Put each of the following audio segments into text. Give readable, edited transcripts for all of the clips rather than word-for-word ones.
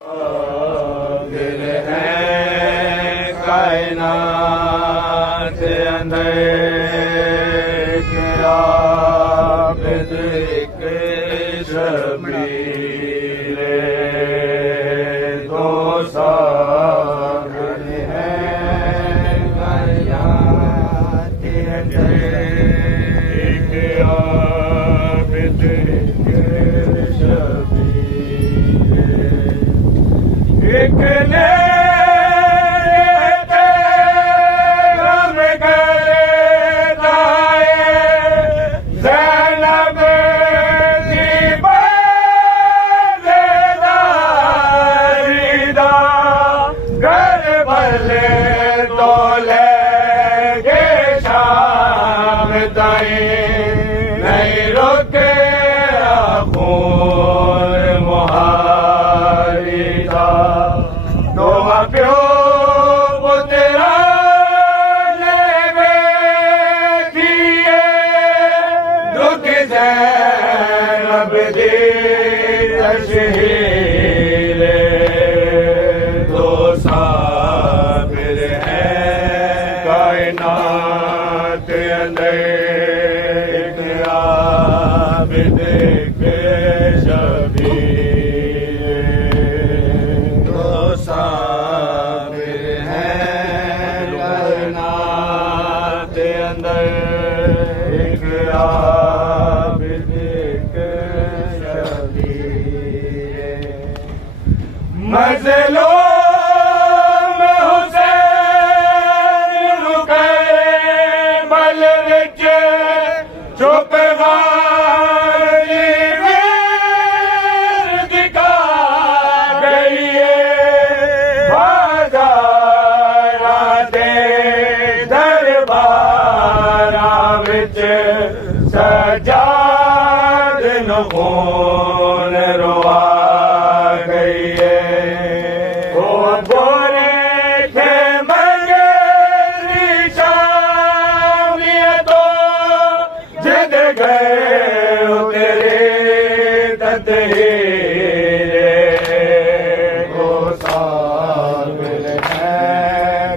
दिल है कायनात अंदर क्या बिद के शबीरे दो सागर है कायनात अंदर क्या बिद के शबीरे एक ने नहीं रोके खून मुहारी था दो प्यो पुतरा ने देखिए दुख ज़ैनब दी तशहीरे दो साबिर हैं कायनात अंदर मज़लो में हुसैन रुके बल विच चुप गाली दिखा गई बाज़ारा दे दरबारा विच सजाद नून रोआ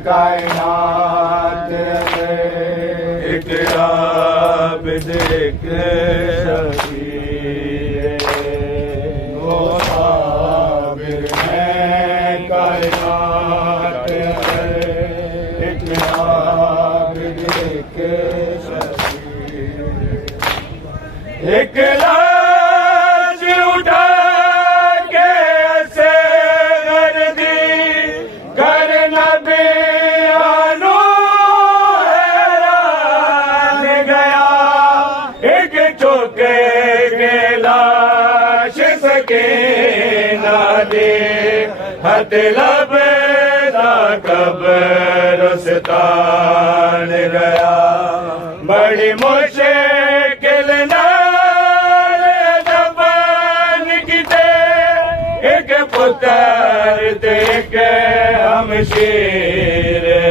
कायनात एक राब देख शबीरे वो साबिर हैं कायनात एक राब देख शबीरे एक लाश उठा के ऐसे गर्दी कर नबी हत लबेदा कब्रिस्तान गया बड़ी मुश्किल नाल दफन किते एक पुत्र देख हमशीरे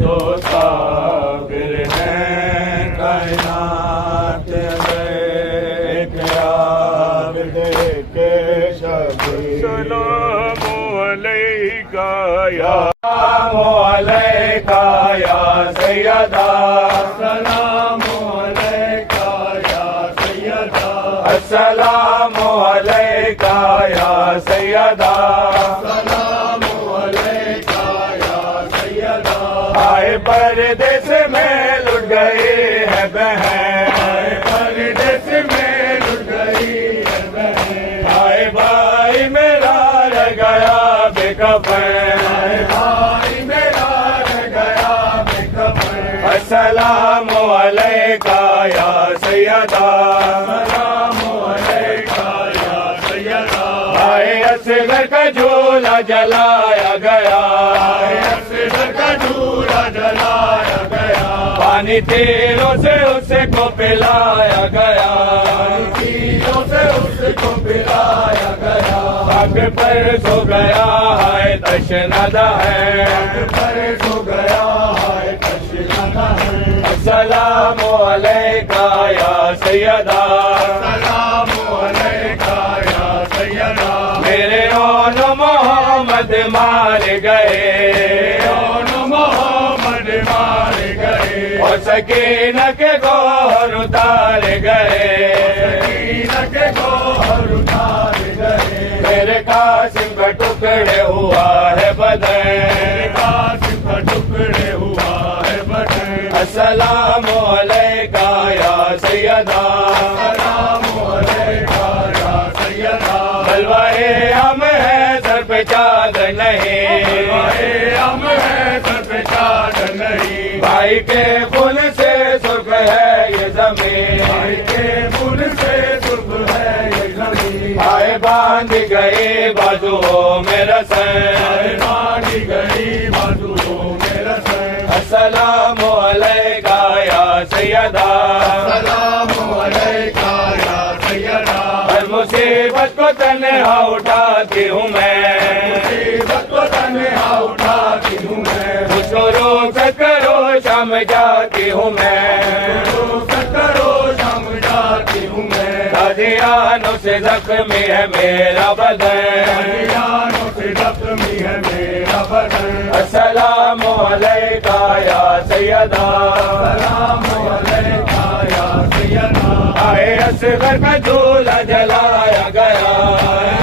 दो साबिर हैं कायनात एक राब देख शबीरे अलैका या सैयदा अस्सलामु अलैका या सैयदा अस्सलामु अलैका या सैयदा अस्सलामु अलैका या सैयदा आए परदेस में लुट गई है बहन आए परदेस में लुट गई है बहन आए भाई मेरा रह गया बेकफन अस्सलामु अलैका या सैयदा अस्सलामु अलैका या सैयदा आए असगर का झूला जलाया गया आए असगर का झूला जलाया गया पानी तीरों से उसको पिलाया गया तीरों से उसको पिलाया गया हक पर सो गया है तशनदा है हक पर सो गया है तशनदा है अस्सलामु अलैका या सैयदा अस्सलामु अलैका या सैयदा मेरे सकीना के गौर उतार गए, सकीना के गौर उतार गए। मेरे कासिम का टुकड़े हुआ है बदन, मेरे कासिम का टुकड़े हुआ है बदन। अस्सलामु अलैका या सैयदा, अस्सलामु अलैका या सैयदा। बलवाए हम है सर पे चादर नहीं, बलवाए हम है सर पे चादर नहीं। भाई के खून से सुर्ख है ये जमीन, भाई के खून से सुर्ख है ये जमीन। आए बांध गए बाजुओं में रस्म, आए बांध गई बाजुओं में रस्म। अस्सलामु अलैका या सैयदा, अस्सलामु अलैका या सैयदा। हर मुसीबत को तन्हा उठाती हूँ मैं, मुसीबत को तन्हा उठाती हूँ मैं। मुझको रोक करो शाम जाती हूँ मैं, रोक करो शाम जाती हूँ मैं। ताजियानों से जख्मी है मेरा बदन, ताजियानों से जख्मी है मेरा बदन। अस्सलामु अलैका या सैयदा, अस्सलामु अलैका या सैयदा। आए असगर का झूला जलाया गया,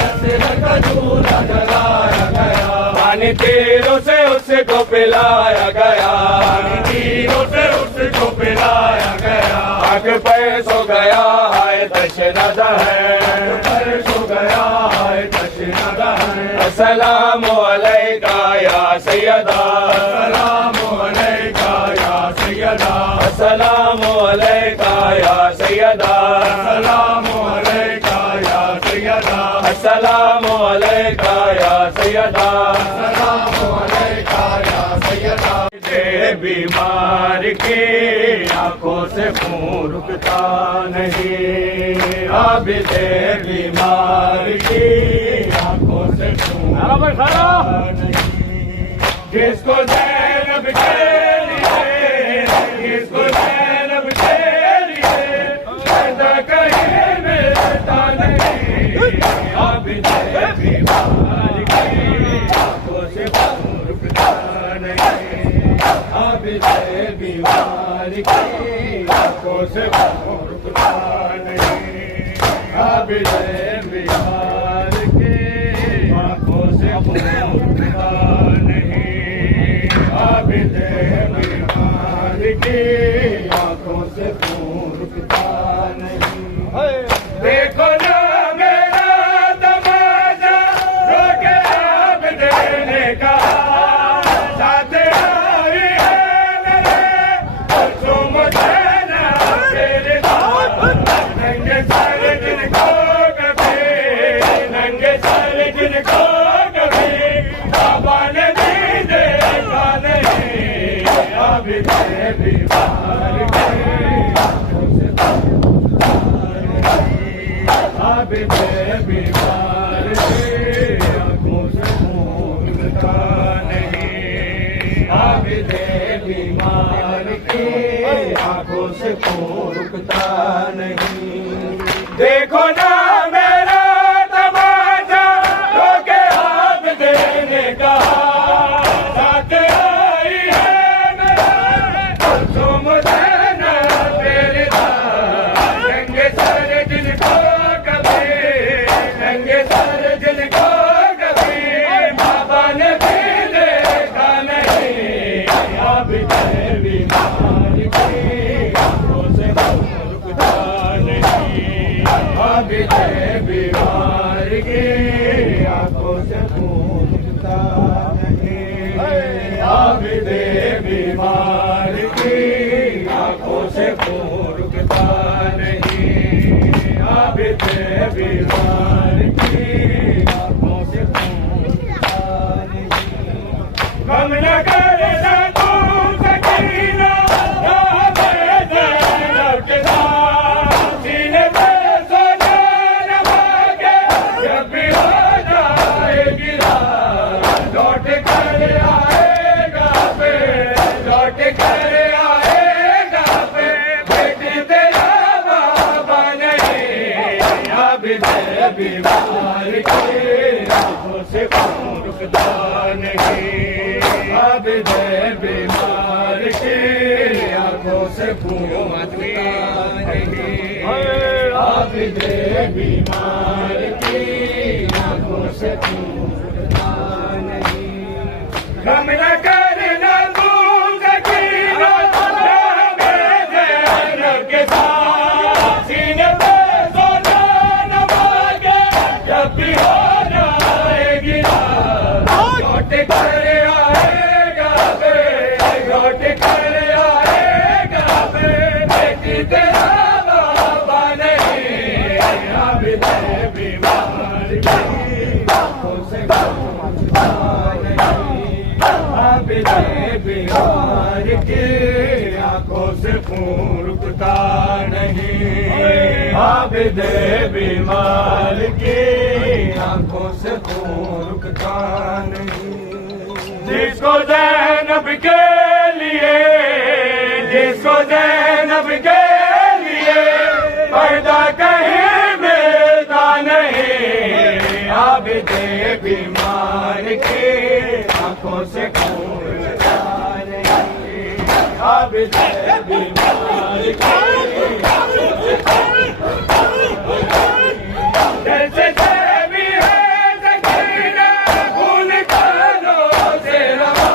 असगर का झूला जलाया गया। पानी तीरों से उसको पिलाया गया, पानी तीरों से उसको पिलाया गया। आग पे सो गया है तशनदा है, पर सो गया है तशनदा है। अस्सलामु अलैका या सैयदा, अस्सलामु अलैका या सैयदा। अस्सलामु अलैका या सैयदा, अस्सलामु अलैका या सैयदा। अस्सलामु अलैका या सैयदा, अस्सलामु अलैका या सैयदा। बीमार के आंखों से खून रुकता नहीं, आबिदे बीमार की आंखों से खून रुकता नहीं। जिसको ज़ैनब के लिए, जिसको ज़ैनब के लिए पैदा कहीं मिलता नहीं, आबिदे बीमार की आंखों से खून रुकता नहीं। आबिदे बीमार की आंखों से खून रुकता नहीं, आबिदे बीमार की आंखों से खून रुकता नहीं। आबिदे बीमार की आंखों से खून रुकता नहीं। देखो ना मेरा तमाशा, रोके आबिदे ने कहा, साथ आई है मेरे परसों मुझेना तेरे साथ। नंगे सर जिनको कभी, नंगे सर जिनको कभी बाबा ने भी देखा नहीं, आबिदे बीमार की आंखों से आबिदे बीमार की आंखों से खून रुकता नहीं। आबिदे बीमार की आंखों से खून रुकता नहीं। देखो ना मेरा तमाशा, रोके आबिदे ने कहा, साथ आई है मेरे परसों मुझेना तेरे साथ। नंगे सर जिनको कभी, नंगे सर जिनको कभी बाबा ने भी देखा नहीं, आबिदे बीमार की आंखों से खून रुकता नहीं। आबिदे बीमार की आंखों से खून रुकता नहीं। आबिदे बीमार की आंखों से खून रुकता नहीं। आबिदे बीमार की आंखों से खून रुकता नहीं। गम न करे ना तू सकीना, ना ज़ैनब के साथ सीने पे सो जाना भागे, जब भी हो जाएगी रात लौट कर आएगा फिर दे बीमार की आंखों से खून रुकता नहीं। गम न करना तू सकीना के साथ सीने पे सोना न मांगे जब भी हो जाएगी लौट कर आएगा बे लौट कर आएगा बे बेटी तेरा बाबा नहीं अब दे बीमार की आंखों से खून नहीं अब दे बीमार की आंखों से खून रुकता नहीं अब दे बीमार की आंखों से खून रुकता नहीं। जिसको ज़ैनब के लिए जिसको ज़ैनब के लिए पर्दा कहीं मिलता नहीं अब दे बीमार की आंखों से खून रुकता नहीं अब दे बीमार की जैसे भी है सकीना खून कानों से रवा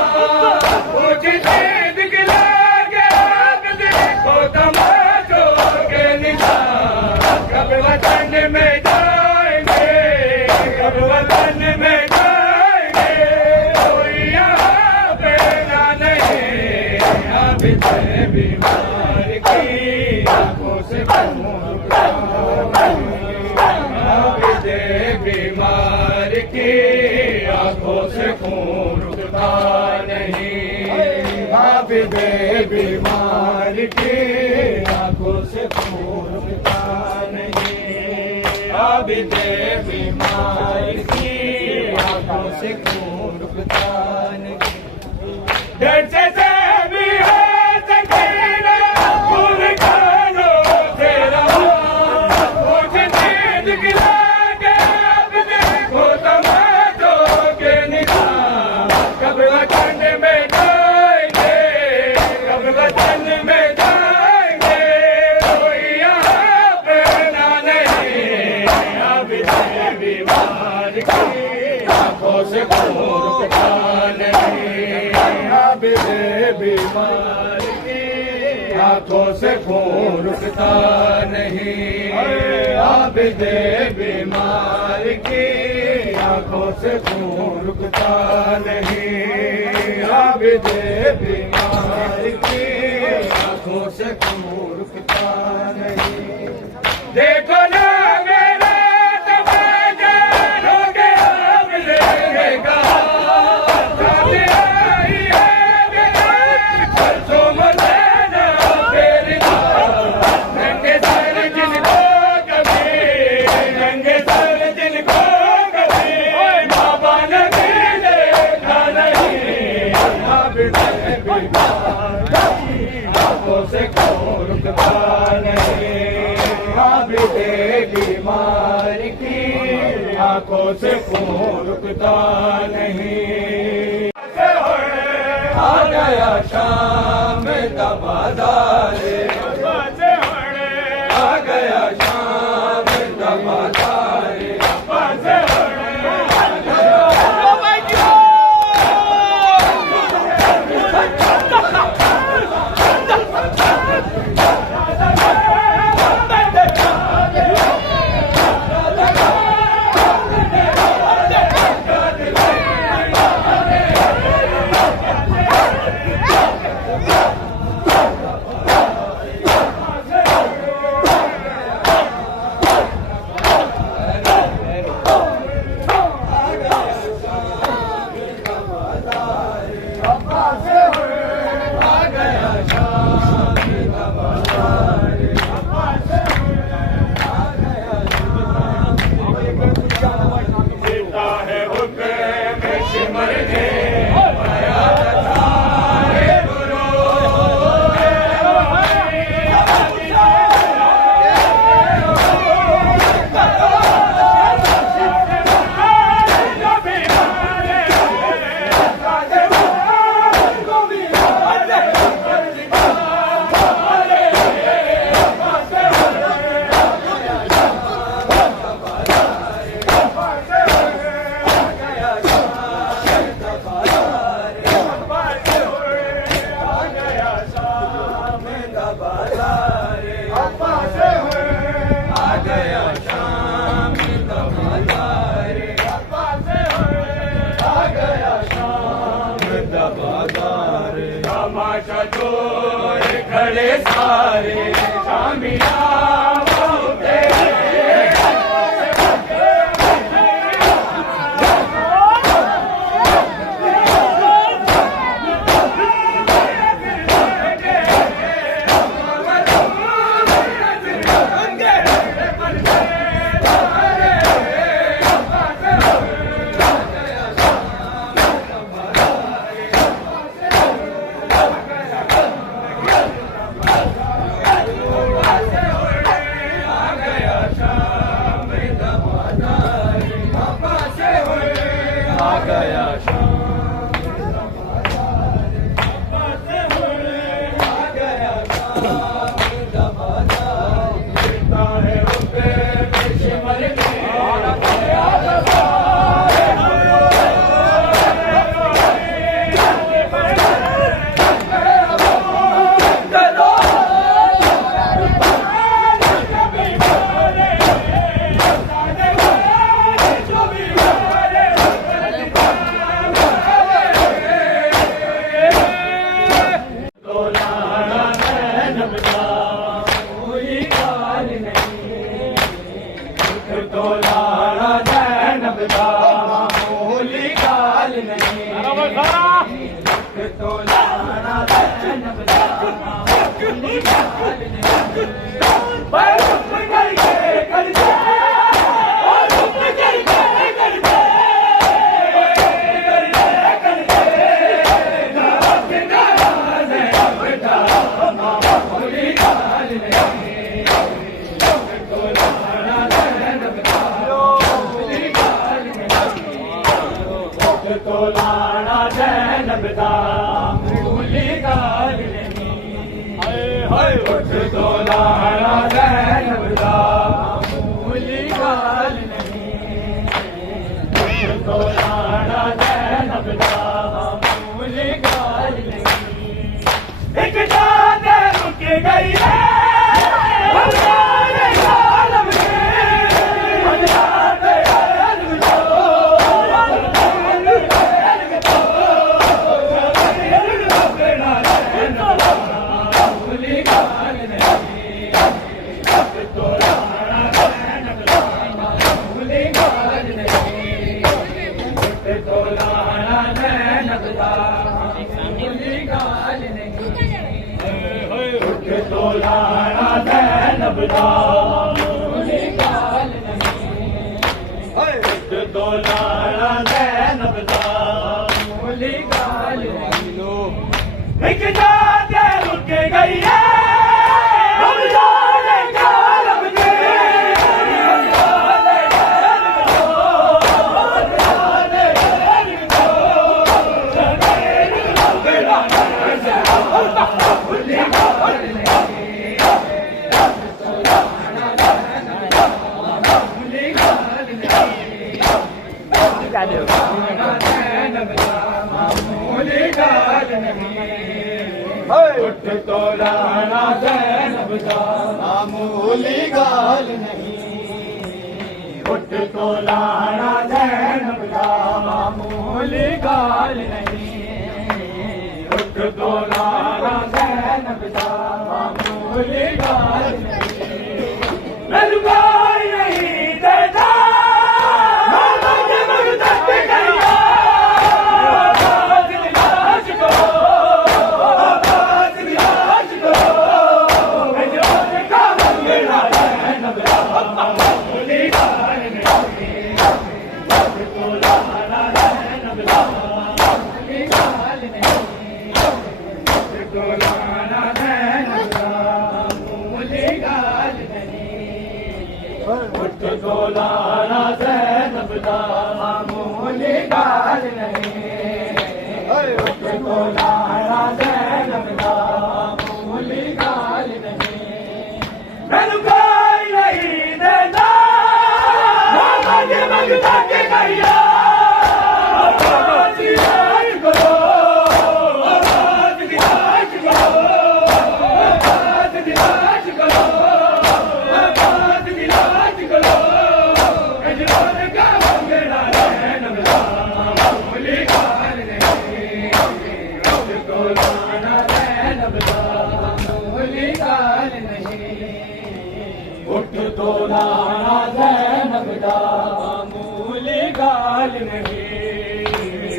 कुछ चीज गिला के आप देखो तमाचों के निशान कब वतन में जाएंगे कब वतन में जाएंगे कोई यहाँ पे ना नहीं अब दे बीमार की आंखों से खून रुकता अब दे बीमार की आंखों से खून रुकता नहीं अब दे बीमार की आंखों से खून रुकता नहीं अब दे बीमार की आंखों से खून रुकता नहीं। जैसे भी है सकीना खून कानों से रवा कुछ चीज गिला के अब देखो तमाचों के निशान कब वतन में जाएंगे कब वतन में जाएंगे कोई यहाँ पे ना नहीं अब दे बीमार की आंखों से खून रुकता नहीं अब दे बीमार की आंखों से खून रुकता नहीं अब दे बीमार की आंखों से खून रुकता नहीं अब दे बीमार की आंखों से खून रुकता नहीं। देखो ना मेरा तमाचा रोके हमने कहा आंखों से खून रुकता नहीं अब दे बीमार की आंखों से खून रुकता नहीं। आ गया शाम का बाजार आ गया शाम का बाजार बड़े सारे शामिया बहुते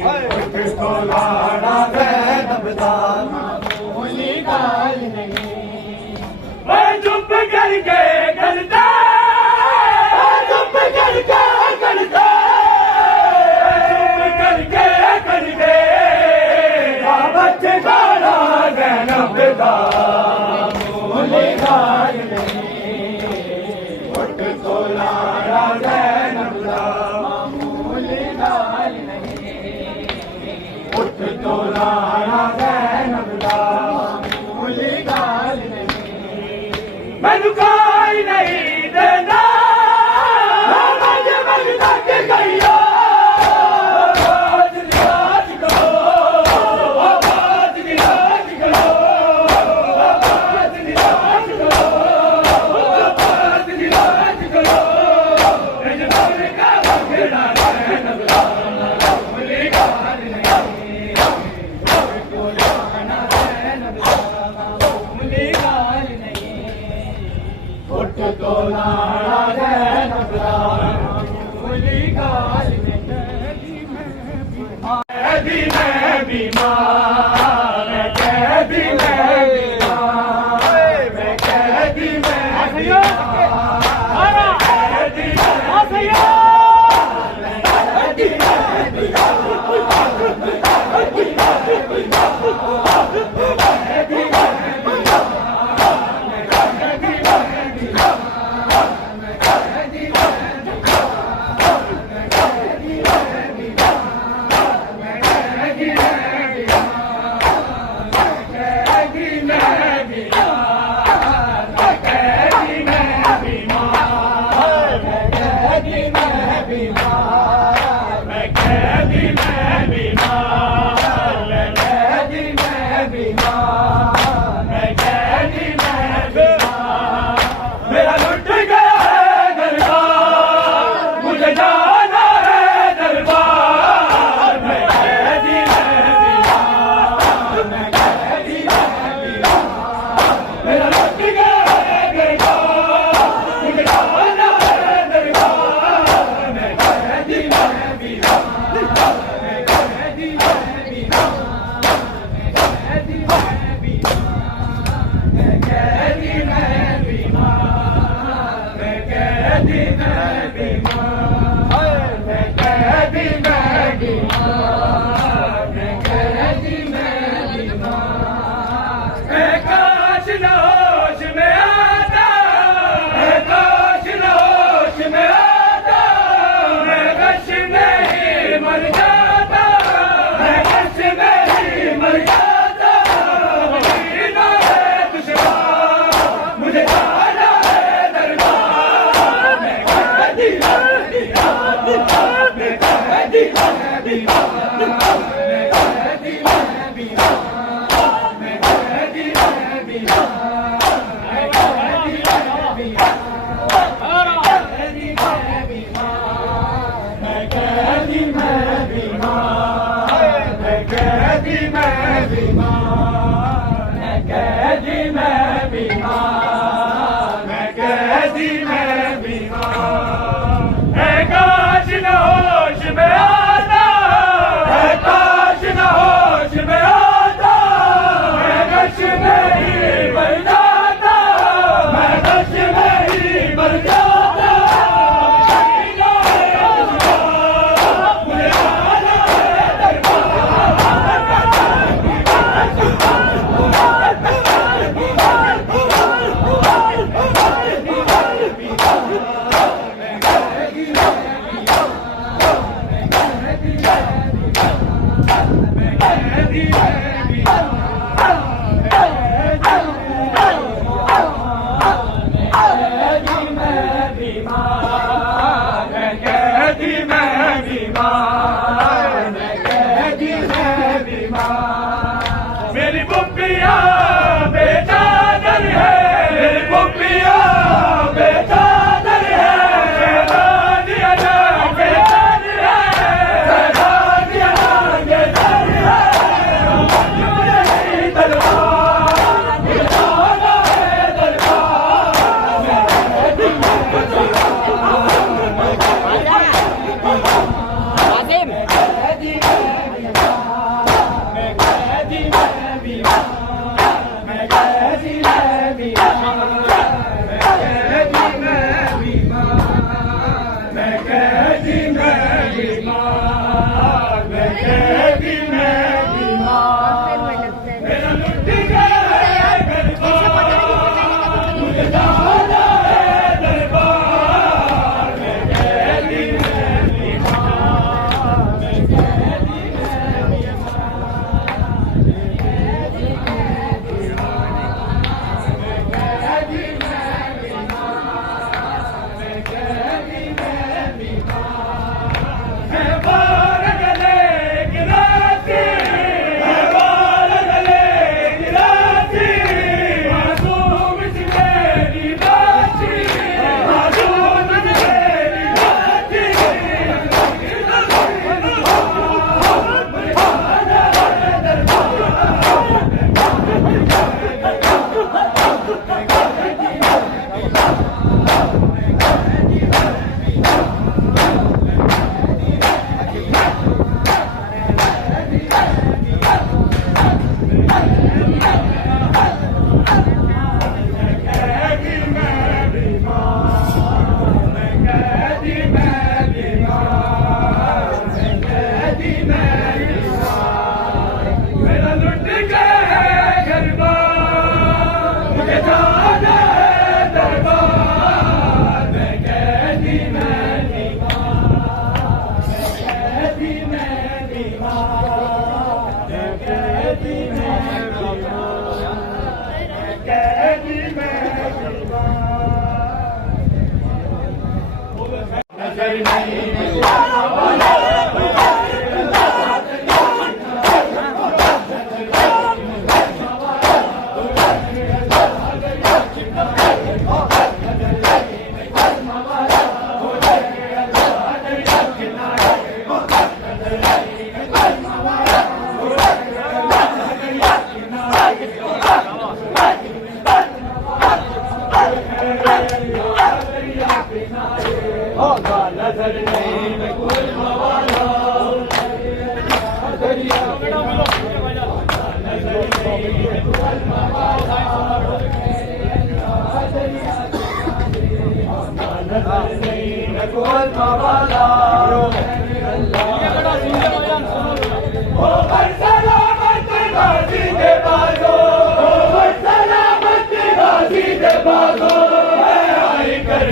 किसको लाना ज़ैनब दा मामूली गाल नहीं। मैं चुप करके करता चुप करके करता चुप करके करके बच्चे गाना ज़ैनब दा मामूली गाल नहीं। किसको लाना ज़ैनब दा मामूली गाल नहीं। उठ तो लाना ज़ैनब दा मामूली गाल नहीं। मैनू कोई नहीं देना मैं तक गईया आवाज़ निराज करो आवाज़ निराज करो आवाज़ निराज करो आवाज़ निराज करो जब का बखेड़ा ज़ैनब दा मामूली गाल नहीं। तो लाना ज़ैनब दा मामूली गाल नहीं। उठ तो लाना ज़ैनब दा मामूली गाल नहीं। कैदी मैं बीमार मैं कैदी मैं बीमार मैं कैदी मैं बीमार कैदी मेरा लुट गया है दरबार मुझे जाना है दरबार मैं कैदी मैं बीमार मैं कैदी मैं बीमार मेरा लुट गया है दरबार मुझे जाना है दरबार मैं कैदी मैं बीमार मैं कैदी मैं बीमार मैं कैदी मैं बीमार मैं कैदी मैं बीमार मैं कैदी मैं बीमार मैं कैदी मैं बीमार मैं कैदी मैं बीमार मैं काश होश में आता मैं काश होश में आता मैं गश में ही मर जाता मैं गश में ही मर जाता मदीना है दुश्मन मुझे जाना है दरबार मैं कैदी मैं बीमार मैं कैदी मैं बीमार मैं कैदी मैं बीमार मैं कैदी मैं बीमार मैं कैदी मैं बीमार मैं कैदी मैं बीमार मैं कैदी मैं बीमार मैं कैदी मैं बीमार मैं कैदी मैं बीमार है काश न होश में आता है काश न होश में आता मैं गश में ही मर जाता मैं गश में ही मर जाता मदीना है दुश्मन मुझे जाना है दरबार कैदी मैं बीमार मेरा लुट गया मुझे जाना है दरबार में कैदी मैं बीमार मैं कैदी मैं बीमार कैदी मैं बीमार मैं बार गले गिराती मैं बार गले गिराती मासूम सी मेरी बाती मासूम सी मेरी बाती कैदी मैं बीमार मैं कैदी मैं बीमार मैं कैदी मैं बीमार मेरा लुट गया है घर-बार मुझे जाना है दरबार मैं कैदी मैं बीमार मैं कैदी मैं बीमार मैं कैदी मैं बीमार कैदी मैं नजर नहीं होगा नजर नहीं मैं कुल मवाला दरिया नजर नहीं मैं कुल मवाला नजर नहीं मैं कुल मवाला ओ सलामत गाजी दे बाजो ओ सलामत गाजी दे बाजो आई कर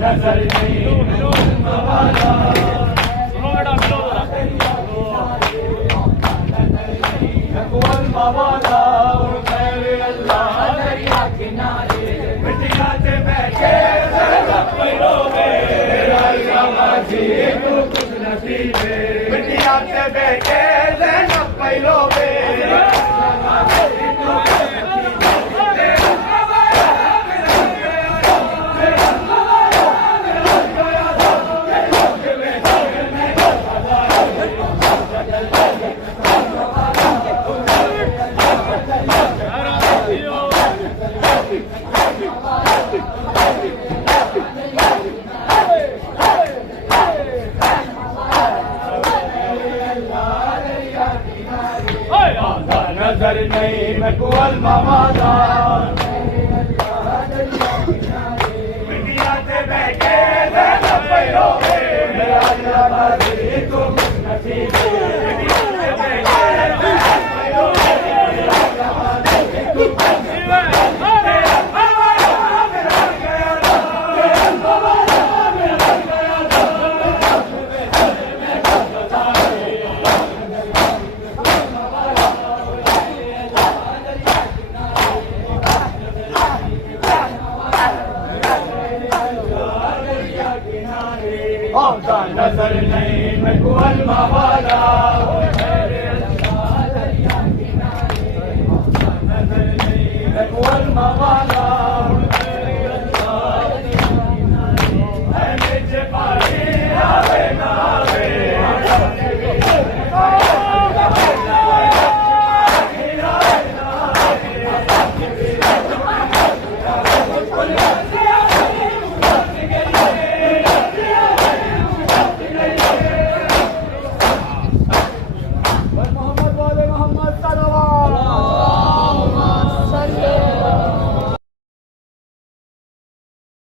नजर नहीं मवाला कुल मवाला मेरे अल्लाह दरिया किनारे मिटिया से बैठे तू कुछ नसीबे मिटिया से बैठे पहलो नजर नहीं मैं कुल मवाला मिटिया से बैठे तू नसीबे नजर नहीं मैं कुल मवाला नजर नहीं मैं कुल मवाला